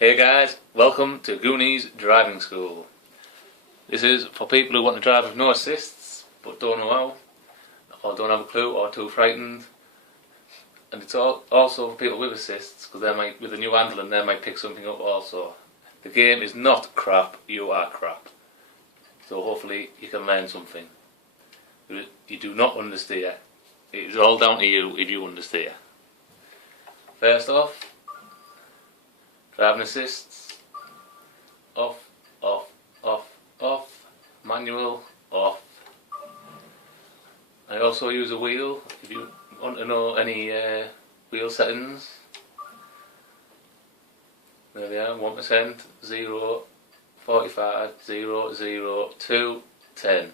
Hey guys, welcome to Goonies Driving School. This is for people who want to drive with no assists but don't know how, or don't have a clue, or are too frightened. And it's also for people with assists, because they might, with the new handling, they might pick something up also. The game is not crap, you are crap. So hopefully you can learn something. You do not understeer. It is all down to you if you understeer. First off, driving assists, off, off, off, off, manual, off. I also use a wheel, if you want to know any wheel settings. There they are, 1%, 0, 45, 0, 0, 2, 10.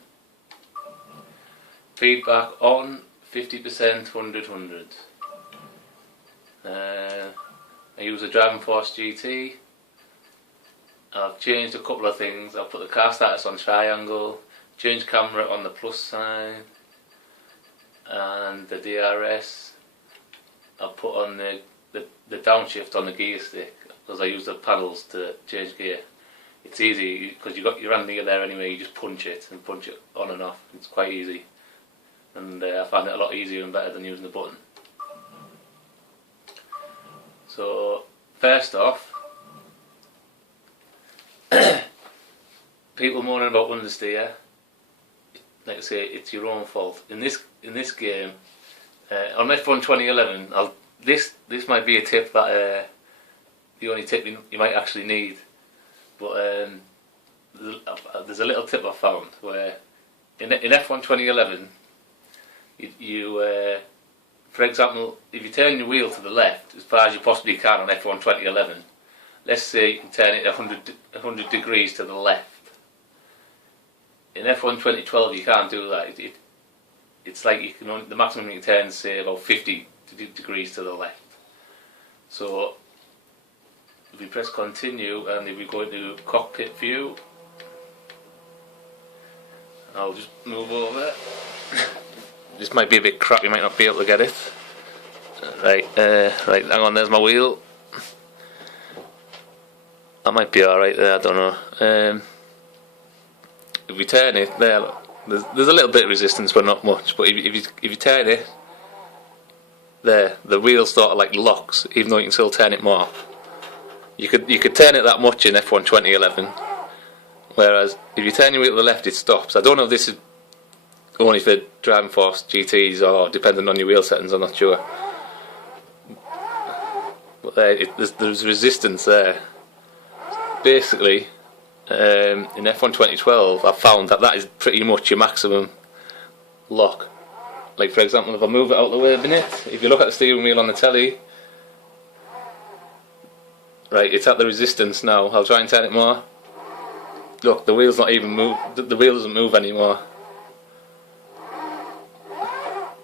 Feedback on, 50%, 100, 100. I use a Driving Force GT. I've changed a couple of things. I've put the car status on triangle, changed camera on the plus sign, and the DRS. I've put on the downshift on the gear stick because I use the paddles to change gear. It's easy because you've got your hand near there anyway. You just punch it on and off. It's quite easy, and I find it a lot easier and better than using the button. So first off, people moaning about understeer, like I say, it's your own fault. In this game, on F1 2011, this might be a tip that the only tip you might actually need, but there's a little tip I found where in F1 2011, you for example, if you turn your wheel to the left as far as you possibly can on F1 2011, let's say you can turn it 100 degrees to the left. In F1 2012 you can't do that. It's like the maximum you can turn is say about 50 degrees to the left. So if we press continue and if we go into cockpit view, I'll just move over. This might be a bit crap, you might not be able to get it. Right, hang on, there's my wheel. That might be alright there, I don't know. If we turn it, there's a little bit of resistance but not much, but if you turn it, there, the wheel sort of like locks, even though you can still turn it more. You could turn it that much in F1 2011, whereas if you turn your wheel to the left it stops. I don't know if this is only for Driving Force GTs or depending on your wheel settings, I'm not sure. But there's resistance there. Basically, in F1 2012 I've found that is pretty much your maximum lock. Like for example, if I move it out of the way a minute, if you look at the steering wheel on the telly, right, it's at the resistance now. I'll try and turn it more. Look, the wheel's not even move. The wheel doesn't move anymore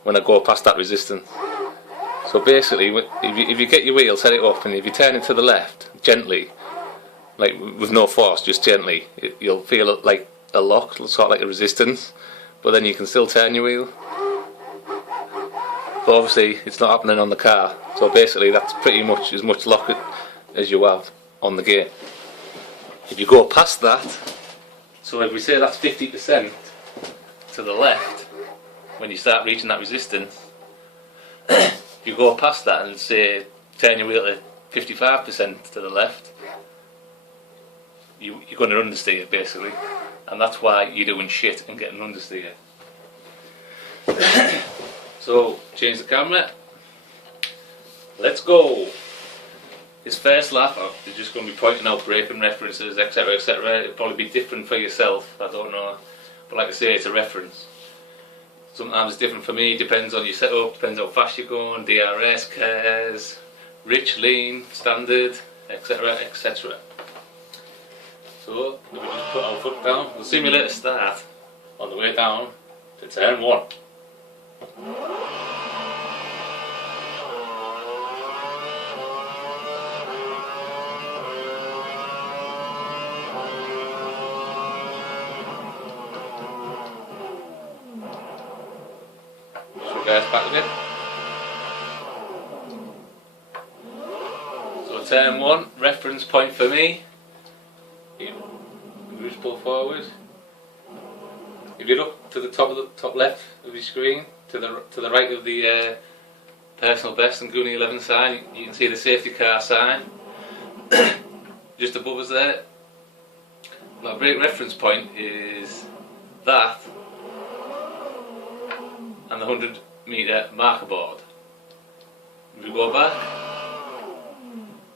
when I go past that resistance. So basically, if you get your wheel, set it up, and if you turn it to the left gently, like with no force, just gently, you'll feel it like a lock, sort of like a resistance, but then you can still turn your wheel. But obviously it's not happening on the car, so basically that's pretty much as much lock as you have on the game. If you go past that, so if we say that's 50% to the left, when you start reaching that resistance, if you go past that and say turn your wheel to 55% to the left, you're going to understeer basically, and that's why you're doing shit and getting understeer. So change the camera, let's go. This first lap is just going to be pointing out braking references, etc, etc. It'll probably be different for yourself, I don't know, but like I say, it's a reference. Sometimes it's different for me, depends on your setup, depends how fast you're going, DRS, KERS, rich, lean, standard, etc, etc. So, we'll just put our foot down. We'll simulate a start on the way down to turn 1. Just reverse back a bit. So turn one, reference point for me. You just pull forward. If you look to the top left of your screen, to the right of the personal best and Goonie 11 sign, you can see the safety car sign just above us there. My brake reference point is that and the 100 metre marker board. If we go back,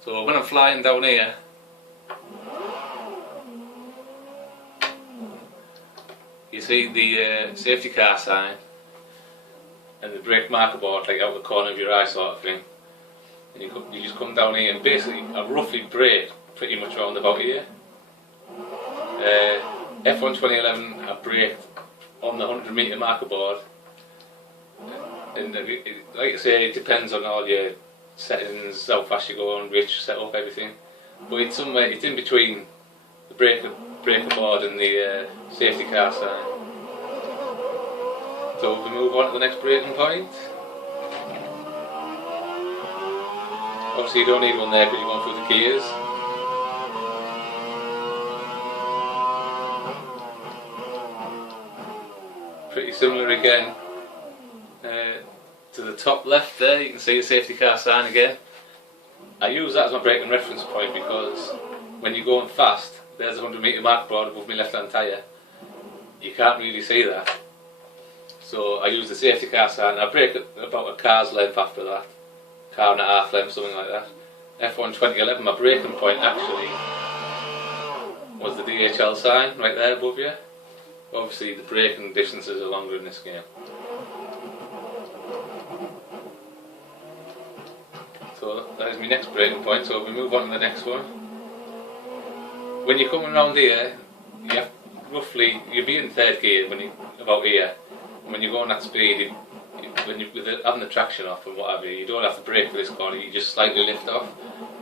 so when I'm flying down here, you see the safety car sign and the brake marker board like out the corner of your eye sort of thing, and you just come down here and basically I roughly brake pretty much around about here. F1 2011 I braked on the 100 metre marker board, and like I say, it depends on all your settings, how fast you go on, which setup, everything, but it's somewhere, it's in between the breaker board and the safety car sign. So we move on to the next braking point. Obviously you don't need one there because you're going through the gears. Pretty similar again. To the top left there you can see the safety car sign again. I use that as my braking reference point because when you're going fast, there's a 100 metre marker board above my left hand tyre. You can't really see that. So I use the safety car sign. I brake about a car's length after that. Car and a half length, something like that. F1 2011, my braking point actually was the DHL sign right there above you. Obviously the braking distances are longer in this game. So that is my next braking point, so we move on to the next one. When you're coming around here, you have roughly, you'll be in third gear when you about here. And when you're going at speed, with having the traction off and whatever, you don't have to brake for this corner, you just slightly lift off,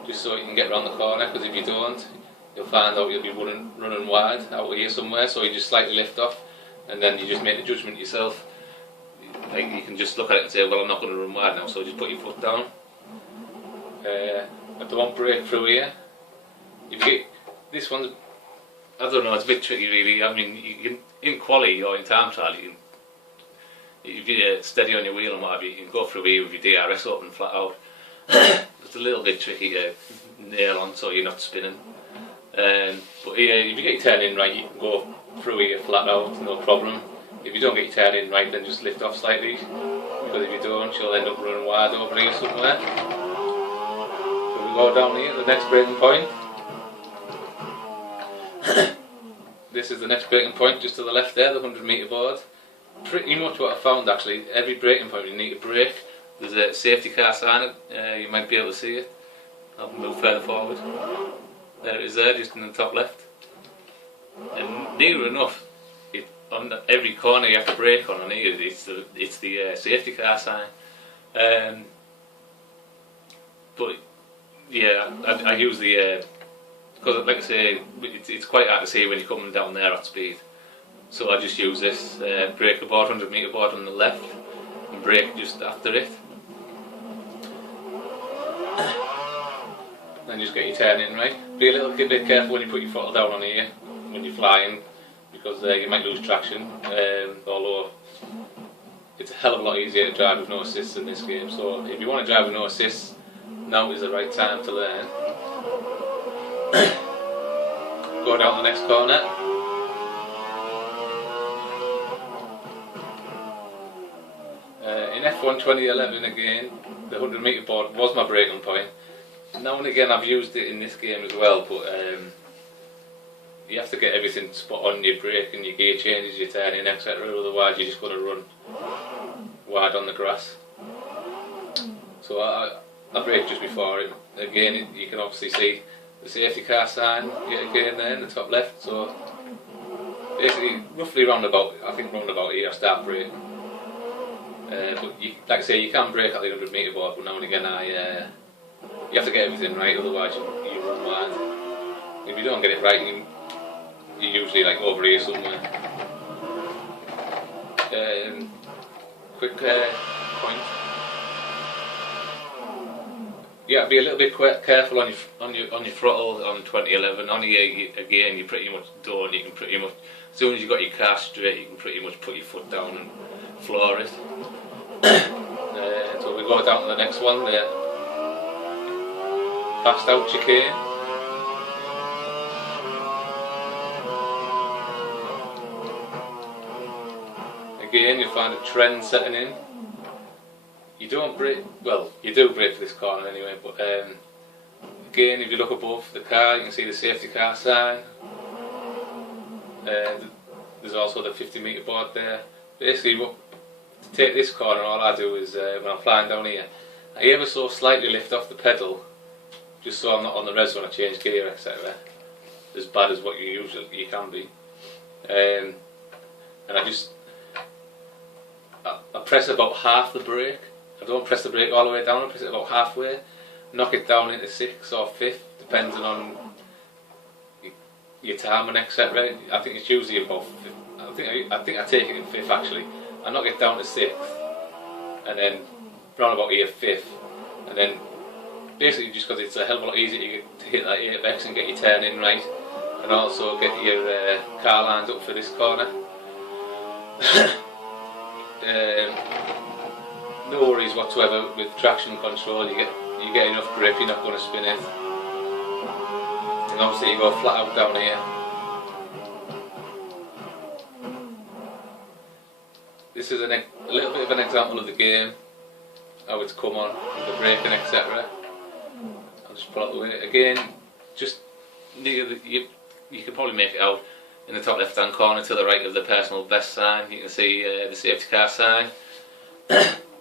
just so you can get around the corner, because if you don't, you'll find out you'll be running wide out of here somewhere, so you just slightly lift off, and then you just make the judgment yourself. Like, you can just look at it and say, well, I'm not going to run wide now, so just put your foot down. I don't brake through here. If you get this one, I don't know, it's a bit tricky really. I mean, you can, in quali or in time trial, you can, if you're steady on your wheel and whatever, you can go through here with your DRS open flat out. It's a little bit tricky to nail on so you're not spinning. But here, if you get your turn in right, you can go through here flat out, no problem. If you don't get your turn in right, then just lift off slightly, because if you don't, you'll end up running wide over here somewhere. So we go down here, the next braking point. This is the next braking point, just to the left there, the 100 metre board. Pretty much what I found actually, every braking point you need to brake. There's a safety car sign, you might be able to see it. I'll move further forward. There it is there, just in the top left. And near enough, on every corner you have to brake on here, it's the safety car sign. But yeah, I use the, because like I say, it's quite hard to see when you're coming down there at speed. So I just use this breaker board, 100 metre board on the left, and brake just after it. Then just get your turn in right. Be a little bit careful when you put your throttle down on here, when you're flying, because you might lose traction, although it's a hell of a lot easier to drive with no assists in this game. So if you want to drive with no assists, now is the right time to learn. Go down the next corner. In F1 2011 again, the 100 metre board was my braking point. Now and again I've used it in this game as well, but you have to get everything spot on, your brake and your gear changes, your turning, etc. Otherwise you're just going to run wide on the grass. So I brake just before it. Again, you can obviously see the safety car sign yet again there in the top left. So basically, roughly roundabout, I think roundabout here I start braking. But like I say, you can brake at the 100 metre board, but now and again you have to get everything right, otherwise you run wide. If you don't get it right, you're usually like over here somewhere. Quick point. you have to be a little bit careful on your throttle on 2011. On here, again, you pretty much don't. You can pretty much, as soon as you got your car straight, you can pretty much put your foot down and floor it. So we go down to the next one there. Fast out chicane. Again, you'll find a trend setting in. You don't brake, well, you do brake for this corner anyway, but again, if you look above the car, you can see the safety car sign. There's also the 50 metre board there. Basically, to take this corner, all I do is, when I'm flying down here, I ever so slightly lift off the pedal, just so I'm not on the res when I change gear, etc. As bad as what you can be. And I press about half the brake. I don't press the brake all the way down, I press it about halfway, knock it down into 6th or 5th, depending on your timing, etc. I think it's usually about 5th. I think I take it in 5th actually. I knock it down to 6th, and then round about here 5th, and then basically just because it's a hell of a lot easier to hit that apex and get your turn in right, and also get your car lined up for this corner. No worries whatsoever with traction control. You get enough grip, you're not going to spin it. And obviously you go flat out down here. This is a little bit of an example of the game, how it's come on, the braking, etc. I'll just pull out the way again. Just near you can probably make it out in the top left hand corner to the right of the personal best sign. You can see the safety car sign.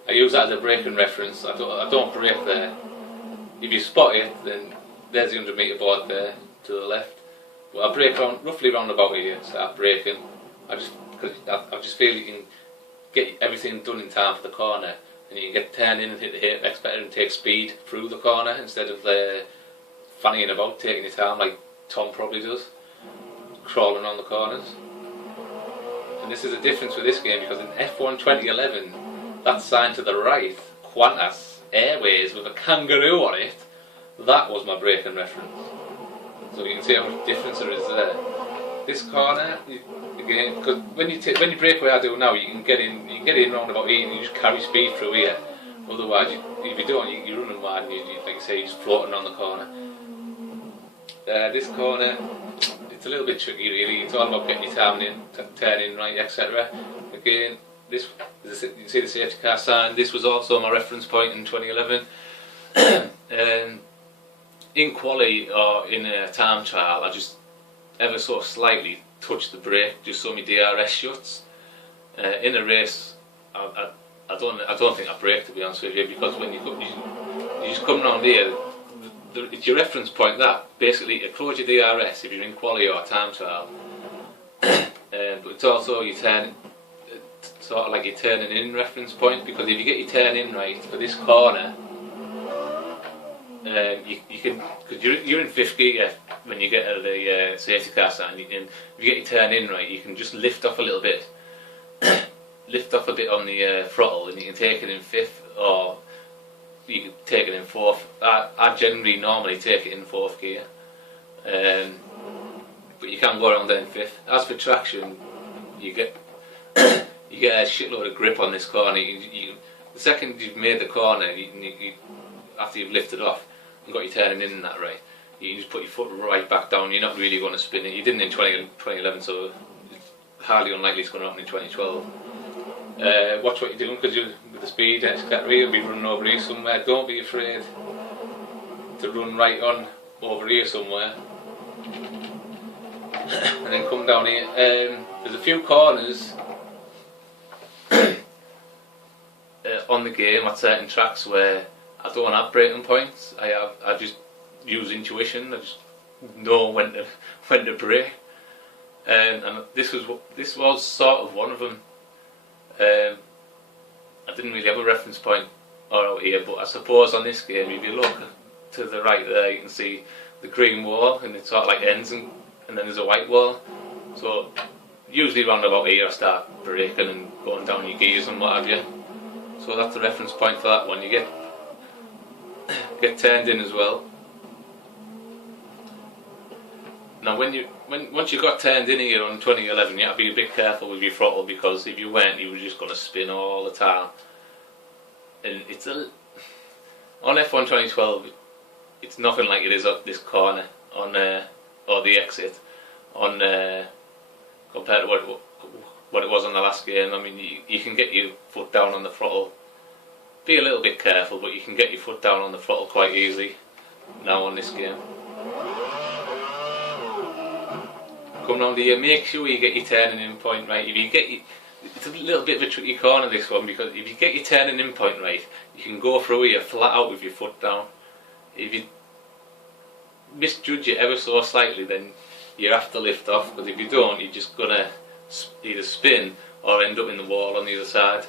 I use that as a braking reference. I don't brake there. If you spot it, then there's the 100 metre board there to the left. Well, I brake roughly round about here, start braking. I just feel you can get everything done in time for the corner, and you can get turned in and hit the apex better and take speed through the corner instead of fannying about, taking your time like Tom probably does, crawling on the corners. And this is the difference with this game, because in F1 2011, that sign to the right, Qantas Airways with a kangaroo on it, that was my braking reference. So you can see how much difference there is there. This corner, again, because when you brake the way I do now, you can get in round about here and you just carry speed through here. Otherwise, if you don't, you're running wide and like you say, you're just floating on the corner. This corner, it's a little bit tricky really. It's all about getting your timing in, turning right, etc. Again, you see the safety car sign. This was also my reference point in 2011. In quali or in a time trial, I just ever so slightly touch the brake just so my DRS shuts. In a race, I don't think I brake, to be honest with you, because when you just come round here, it's your reference point that basically it close your DRS if you're in quali or time trial. But it's also your turn, sort of like your turning in reference point, because if you get your turn in right for this corner, you can, because you're in 5th gear when you get to the safety car sign. If you get your turn in right, you can just lift off a little bit, lift off a bit on the throttle, and you can take it in 5th, or you can take it in 4th. I generally normally take it in 4th gear, but you can go around there in 5th. As for traction, you get you get a shitload of grip on this corner. The second you've made the corner, after you've lifted off and got you turning in that right, you can just put your foot right back down. You're not really going to spin it. You didn't in 2011, so it's hardly unlikely it's going to happen in 2012. Watch what you're doing, because with the speed, you'll be running over here somewhere. Don't be afraid to run right on over here somewhere. And then come down here. There's a few corners on the game at certain tracks where I don't have braking points. I just use intuition. I just know when to brake. And this was sort of one of them. I didn't really have a reference point out here, but I suppose on this game, if you look to the right there, you can see the green wall, and it sort of like ends, and then there's a white wall. So usually round about here I start braking and going down your gears and what have you. So that's the reference point for that one. You get get turned in as well. Now once you got turned in here on 2011, you have to be a bit careful with your throttle, because if you weren't, you were just going to spin all the time. And it's on F1 2012, it's nothing like it is up this corner on or the exit on compared to what it was on the last game. I mean, you can get your foot down on the throttle. Be a little bit careful, but you can get your foot down on the throttle quite easily now on this game. Coming on here, make sure you get your turning in point right. If you get it's a little bit of a tricky corner, this one, because if you get your turning in point right, you can go through here flat out with your foot down. If you misjudge it ever so slightly, then you have to lift off, because if you don't, you're just gonna either spin or end up in the wall on the other side.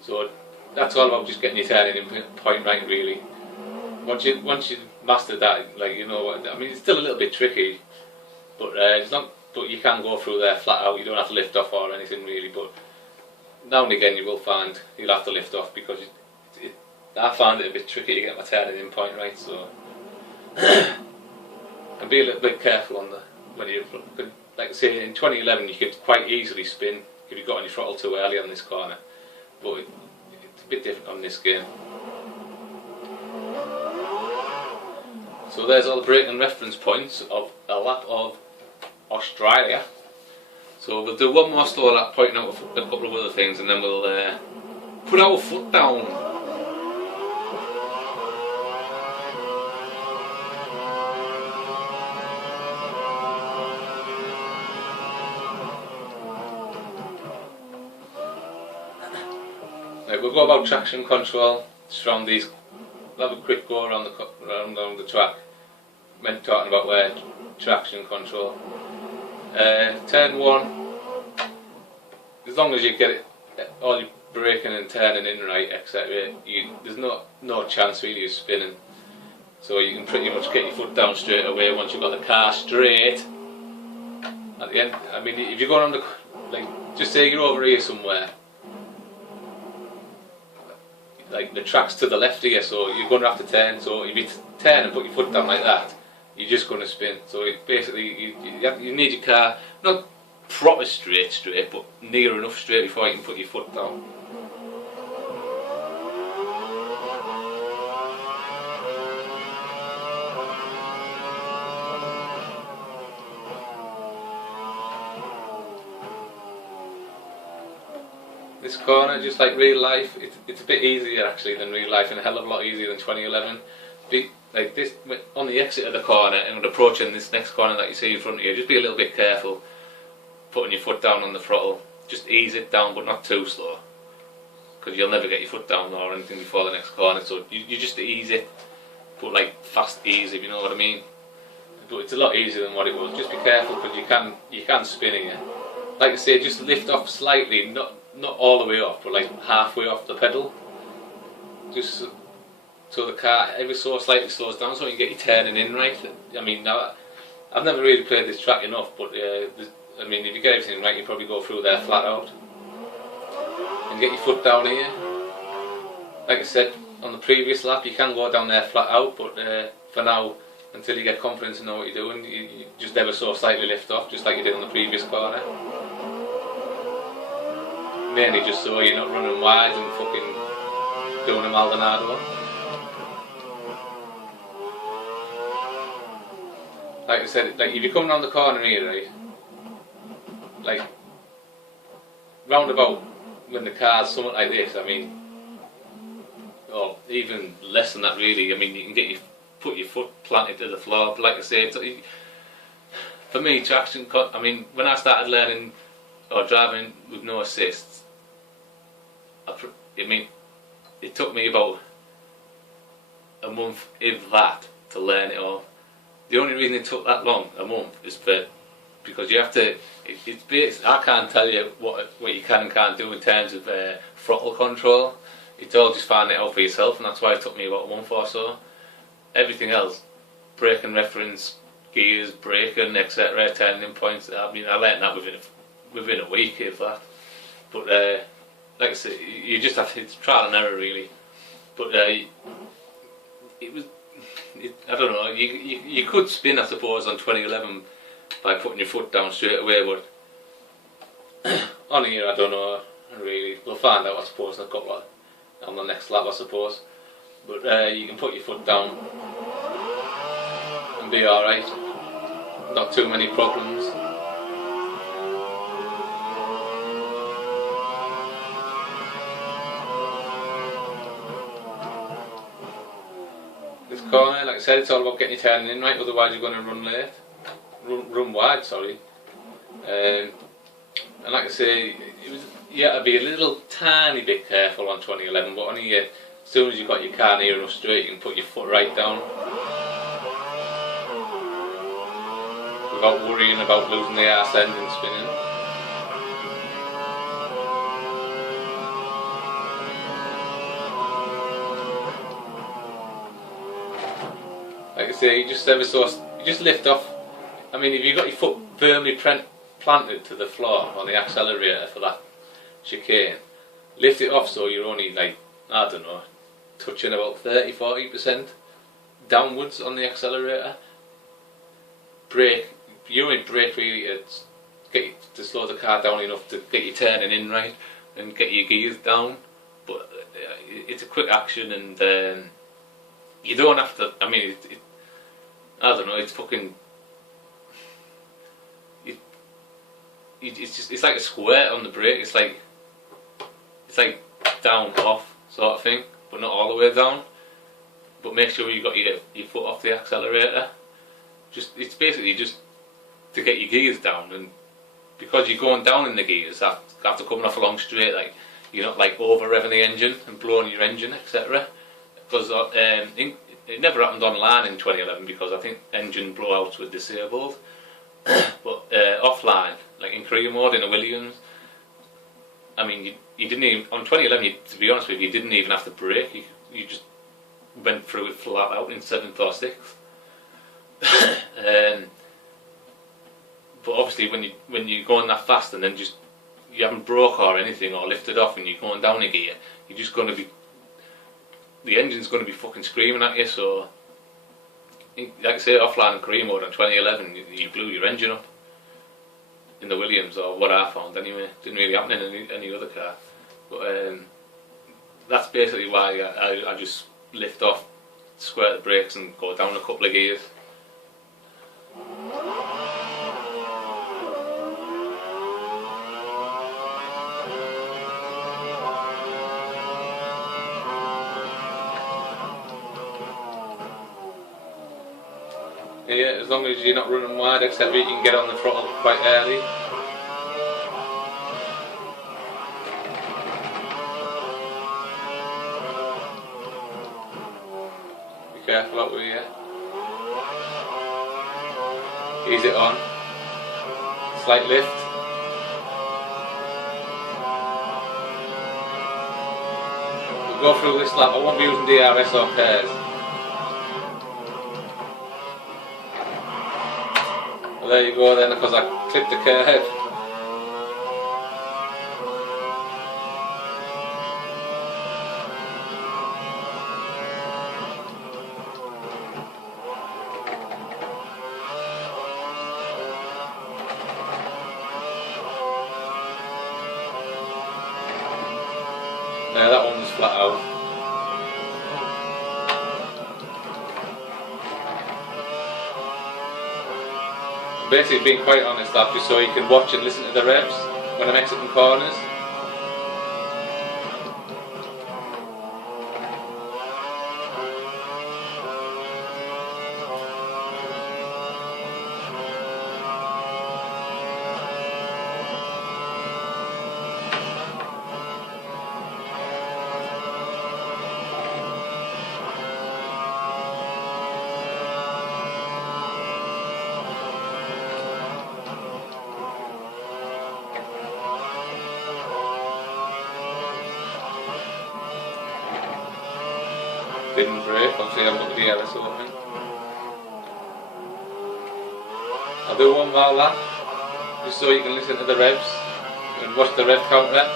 So that's all about just getting your turning in point right, really. Once you mastered that, like, you know what I mean, it's still a little bit tricky, but it's not. But you can go through there flat out. You don't have to lift off or anything really. But now and again, you will find you'll have to lift off, because I found it a bit tricky to get my turning in point right. So and be a little bit careful on when you, like I say, in 2011 you could quite easily spin if you got on your throttle too early on this corner. But it's a bit different on this game. So there's all the braking reference points of a lap of Australia. So we'll do one more slow lap, pointing out a couple of other things, and then we'll put our foot down. Right, we'll go about traction control. Just around these, we'll have a quick go around the track. Meant talking about where traction control. Turn 1, as long as you get it, all your braking and turning in right, etc., there's no chance really of spinning. So you can pretty much get your foot down straight away once you've got the car straight. At the end, I mean, if you're going on the, like, just say you're over here somewhere, like the track's to the left here, so you're going to have to turn. So if you turn and put your foot down like that, you're just going to spin. So basically you need your car not proper straight, but near enough straight before you can put your foot down. This corner, just like real life, it's a bit easier actually than real life, and a hell of a lot easier than 2011. Like this, on the exit of the corner and approaching this next corner that you see in front of you, just be a little bit careful putting your foot down on the throttle. Just ease it down, but not too slow, because you'll never get your foot down or anything before the next corner. So you just ease it, but like fast ease, if you know what I mean. But it's a lot easier than what it was. Just be careful, because you can spin it. Like I say, just lift off slightly, not all the way off, but like halfway off the pedal, just so the car ever so slightly slows down, so you can get your turning in right. I mean, now I've never really played this track enough, but I mean, if you get everything right, you probably go through there flat out and get your foot down here. Like I said on the previous lap, you can go down there flat out, but for now, until you get confidence and know what you're doing, you just ever so slightly lift off, just like you did on the previous corner. Mainly just so you're not running wide and fucking doing a Maldonado. Like I said, like if you're coming around the corner here, right, like round about when the car's something like this, I mean, or even less than that really, I mean, you can put your foot planted to the floor, but like I say, for me, traction, I mean, when I started learning or driving with no assists, I mean, it took me about a month, if that, to learn it all. The only reason it took that long, a month, is because you have to. It's based. I can't tell you what you can and can't do in terms of throttle control. It's all just finding it out for yourself, and that's why it took me about a month or so. Everything else, braking reference, gears, braking, etc., turning points. I mean, I learned that within a week, if that. But like I said, you just have to, it's trial and error really. But it was. I don't know. You could spin, I suppose, on 2011 by putting your foot down straight away, but on here I don't know really. We'll find out, I suppose. I've got one on the next lap, I suppose. But you can put your foot down and be all right. Not too many problems. This corner, like I said, it's all about getting your turning in right, otherwise you're going to run late. Run wide, sorry. And like I say, you had to be a little tiny bit careful on 2011, but only as soon as you've got your car near enough straight, you can put your foot right down without worrying about losing the arse end and spinning. Like I say, you just lift off. I mean, if you've got your foot firmly planted to the floor on the accelerator for that chicane, lift it off so you're only, like, I don't know, touching about 30-40% downwards on the accelerator. Brake, you only brake really to slow the car down enough to get you turning in right and get your gears down, but it's a quick action, and you don't have to. I mean, I don't know. It's fucking. It's like a square on the brake. It's like down off sort of thing, but not all the way down. But make sure you got your foot off the accelerator. It's basically just to get your gears down, and because you're going down in the gears after coming off a long straight, like you're not like over revving the engine and blowing your engine, etc. Because it never happened online in 2011 because I think engine blowouts were disabled. But offline, like in career mode in a Williams, I mean, you didn't even on 2011. To be honest with you, you didn't even have to brake. You just went through it flat out in 7th or 6th. But obviously, when you're going that fast and then you haven't broke or anything or lifted off and you're going down a gear, you're just going to be. The engine's going to be fucking screaming at you. So, like I say, offline and career mode on 2011, you blew your engine up in the Williams, or what I found anyway. Didn't really happen in any other car. But that's basically why I just lift off, squirt the brakes, and go down a couple of gears. Yeah, as long as you're not running wide, except you can get on the throttle quite early. Be careful out with you. Ease it on. Slight lift. We'll go through this lap. I won't be using DRS or pairs. There you go then, because I clipped the curve. Yeah, that one was flat out. Basically being quite honest, that just so you can watch and listen to the revs when I'm exiting corners. Didn't brake, obviously I haven't got the DRS open. I'll do one more lap, just so you can listen to the revs and watch the rev counter.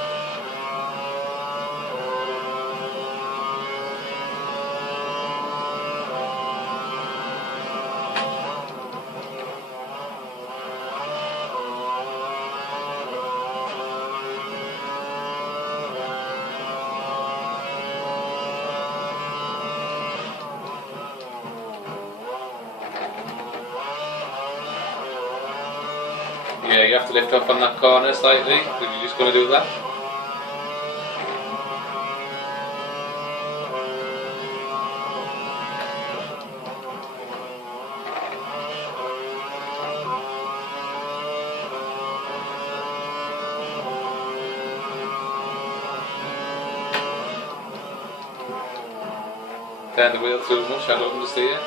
you have to lift off on that corner slightly, so you're just going to do that. Turn the wheel too much, I don't understand.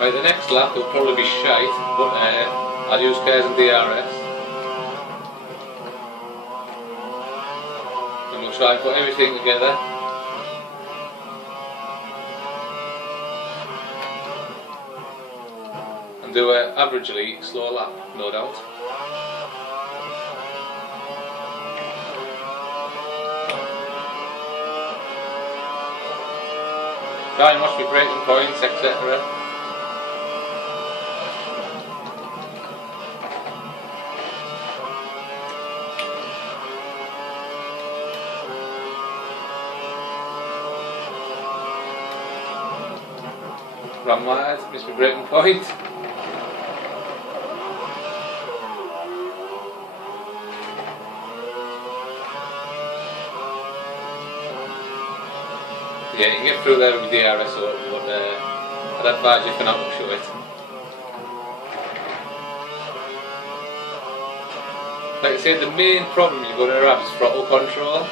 Right, the next lap will probably be shite, but I'll use Cares and DRS. And we'll try and put everything together. And do an averagely slow lap, no doubt. Try and watch me braking points, etc. Wrong wide, missed my braking point. Yeah, you can get through there with the DRS open, but I'd advise you for not to show it. Like I said, the main problem you're going to have is throttle control.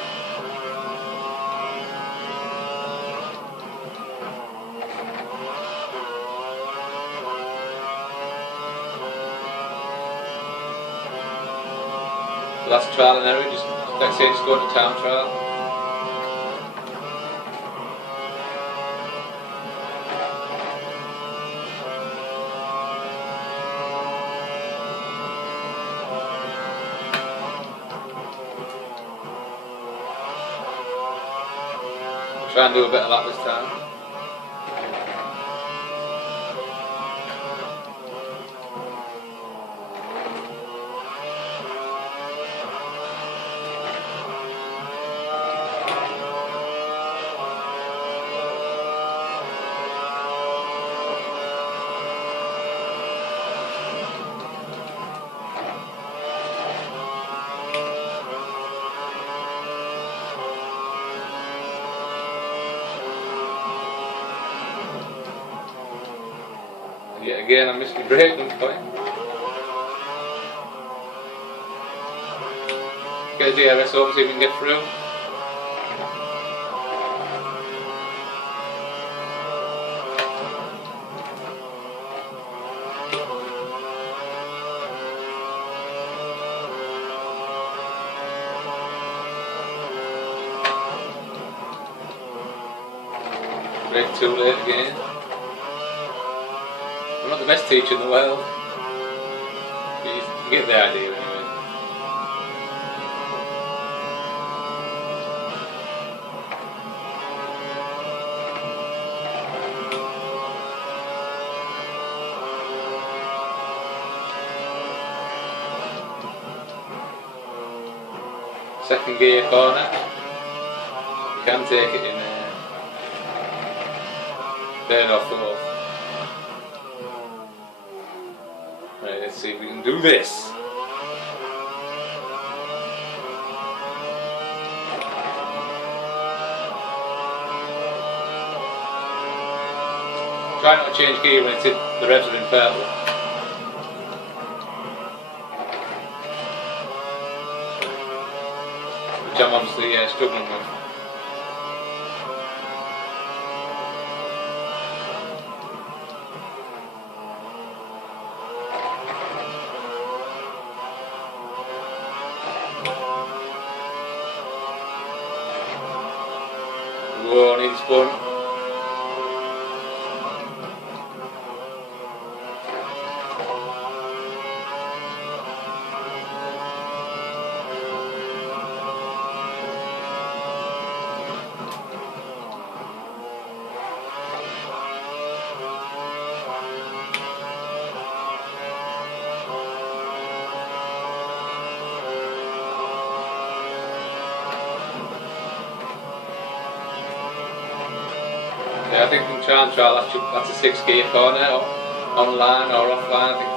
Last trial and error, just like I say, just go to town trial. I'll try and do a better lap this time. Yet again, I missed my braking point. Get the DRS over so we can get through. Brake too late again. I'm not the best teacher in the world. You get the idea anyway. Second gear corner. You can take it in third or fourth. Right, let's see if we can do this. Try not to change gear when the revs are in parallel. Which I'm obviously struggling with. Whoa, need to spawn. Yeah, I think in time trial that's a 6 gear corner, or online or offline. I think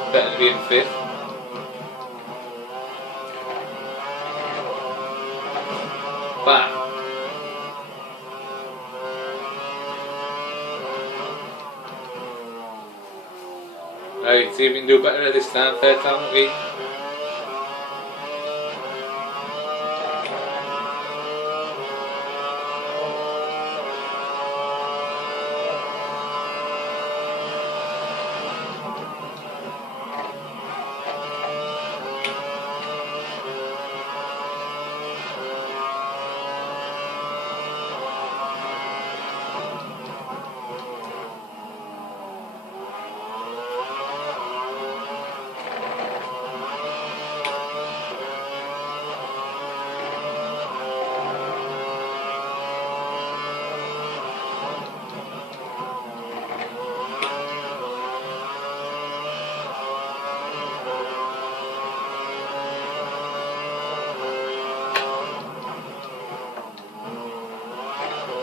it's better to be in 5th. Bam! Right, see if we can do better this time, 3rd time will be.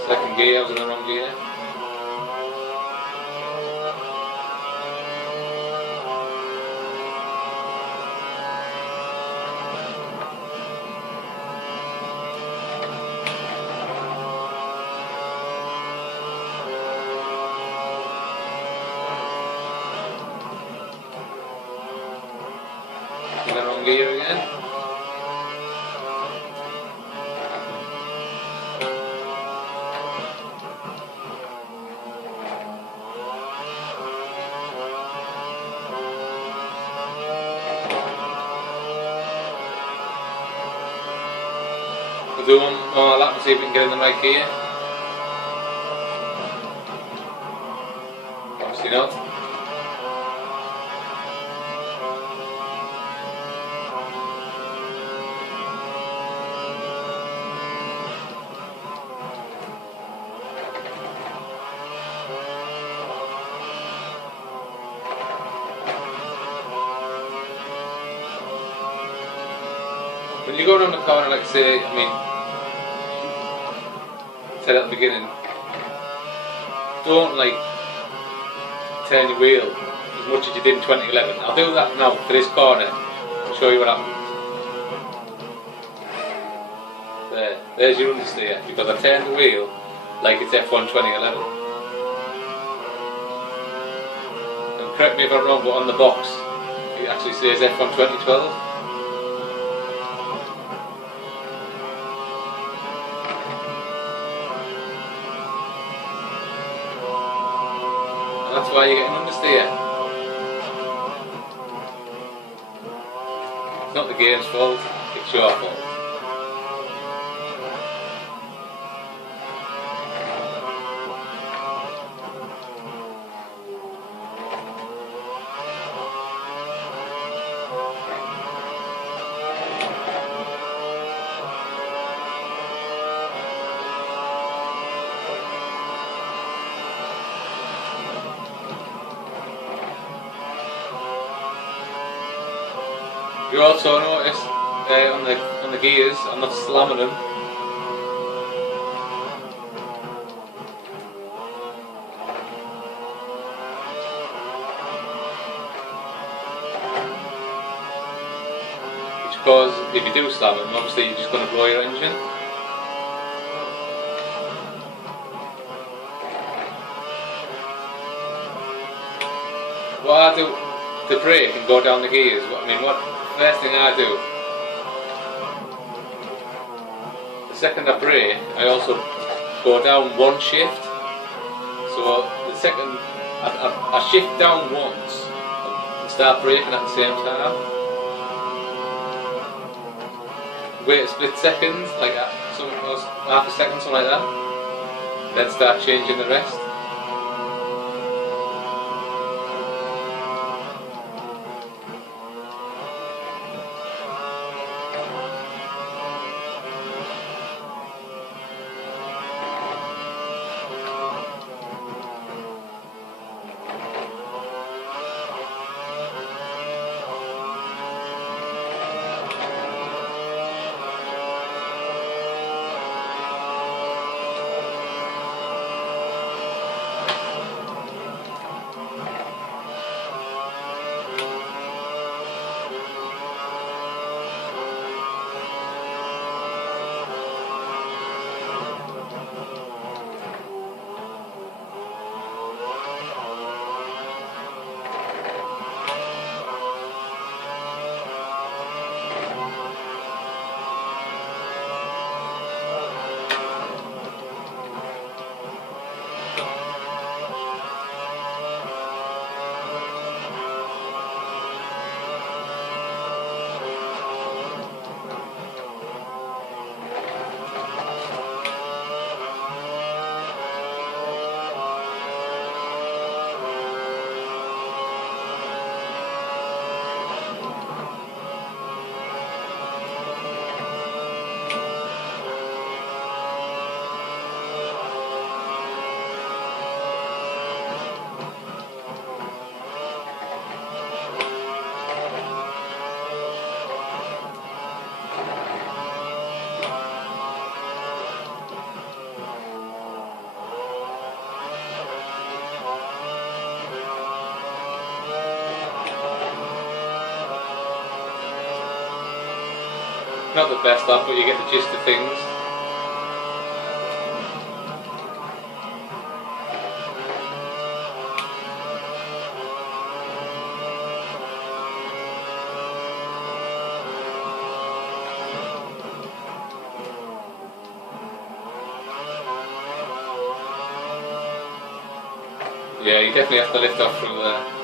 Second gear, I was in the wrong gear. In the wrong gear again. We'll do one more lap and see if we can get in the right gear. Obviously not. When you go around the corner, like say, I mean, said at the beginning, don't like turn your wheel as much as you did in 2011. I'll do that now for this corner. I'll show you what happened. There's your understeer, because I turned the wheel like it's F1 2011. And correct me if I'm wrong, but on the box it actually says F1 2012. That's why you're getting understeer. It's not the game's fault, it's your fault. You also notice on the gears, I'm not slamming them. Which cause, if you do slam them, obviously you're just going to blow your engine. What I do to brake and go down the gears, first thing I do, the second I brake, I also go down one shift. So the second, I shift down once and start braking at the same time. Wait a split second, like that, half a second, something like that. Then start changing the rest. not the best lap, but you get the gist of things. Yeah, you definitely have to lift off through there.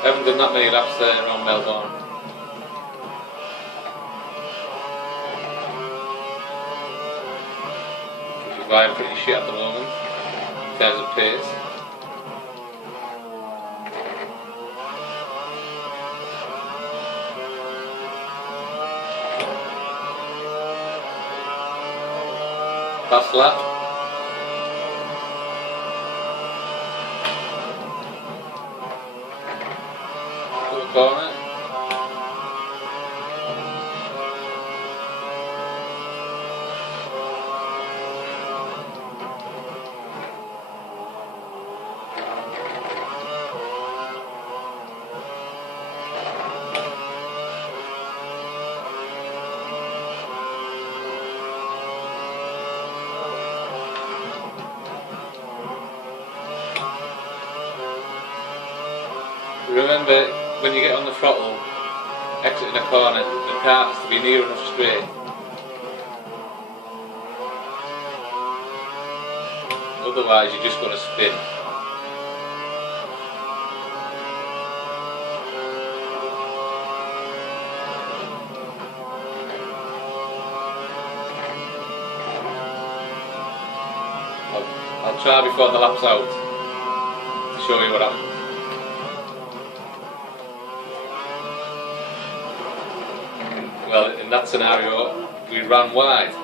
I haven't done that many laps there around Melbourne. Which is why I'm pretty shit at the moment in terms of pace. Last lap. Corner. Remember, when you get on the throttle, exiting a corner, the car has to be near enough straight. Otherwise you're just going to spin. I'll try before the lap's out to show you what happens. Well, in that scenario, we ran wide.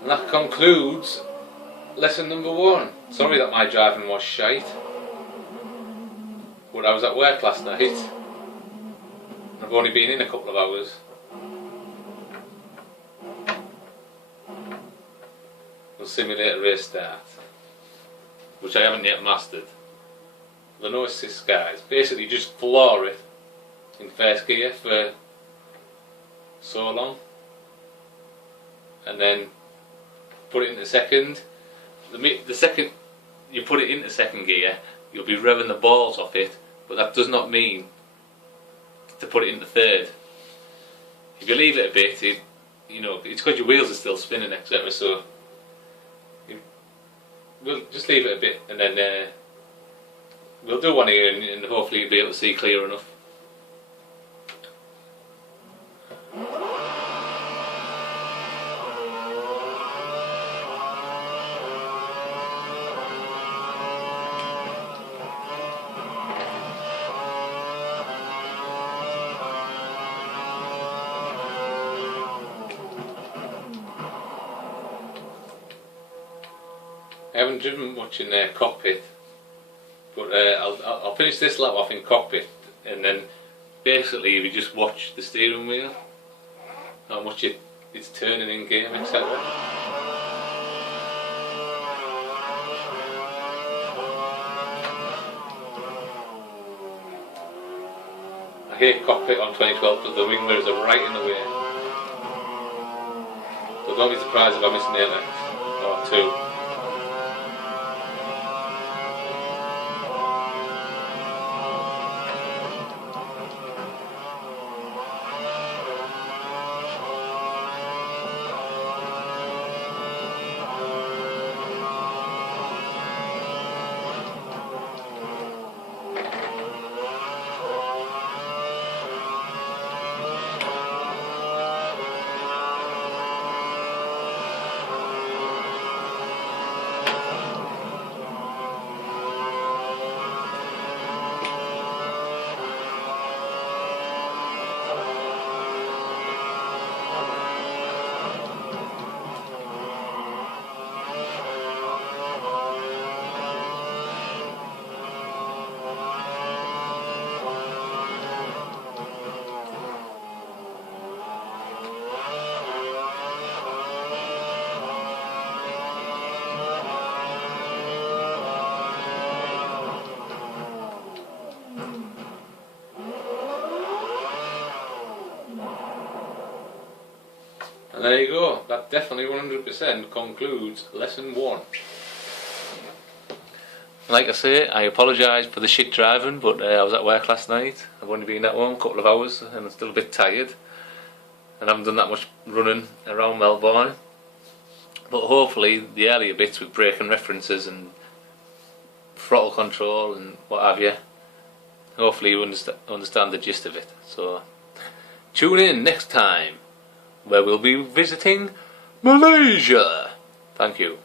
And that concludes lesson number 1. Sorry that my driving was shite. But I was at work last night. I've only been in a couple of hours. We'll simulate a race start, which I haven't yet mastered. The no assist guys basically just floor it in first gear for so long, and then put it into second. The second you put it into second gear, you'll be revving the balls off it. But that does not mean to put it into third. If you leave it a bit, it's because your wheels are still spinning, etc. So we'll just leave it a bit, and then we'll do one here, and hopefully you'll be able to see clear enough. I haven't driven much in the cockpit, but I'll finish this lap off in cockpit, and then basically we just watch the steering wheel, how much it's turning in game, etc. I hate cockpit on 2012 because the wing mirrors are right in the way. So don't be surprised if I miss an apex or 2. And there you go, that definitely 100% concludes lesson 1. Like I say, I apologise for the shit driving, but I was at work last night. I've only been at home a couple of hours and I'm still a bit tired. And I haven't done that much running around Melbourne. But hopefully the earlier bits with braking references and throttle control and what have you, hopefully you understand the gist of it. So tune in next time, where we'll be visiting Malaysia. Thank you.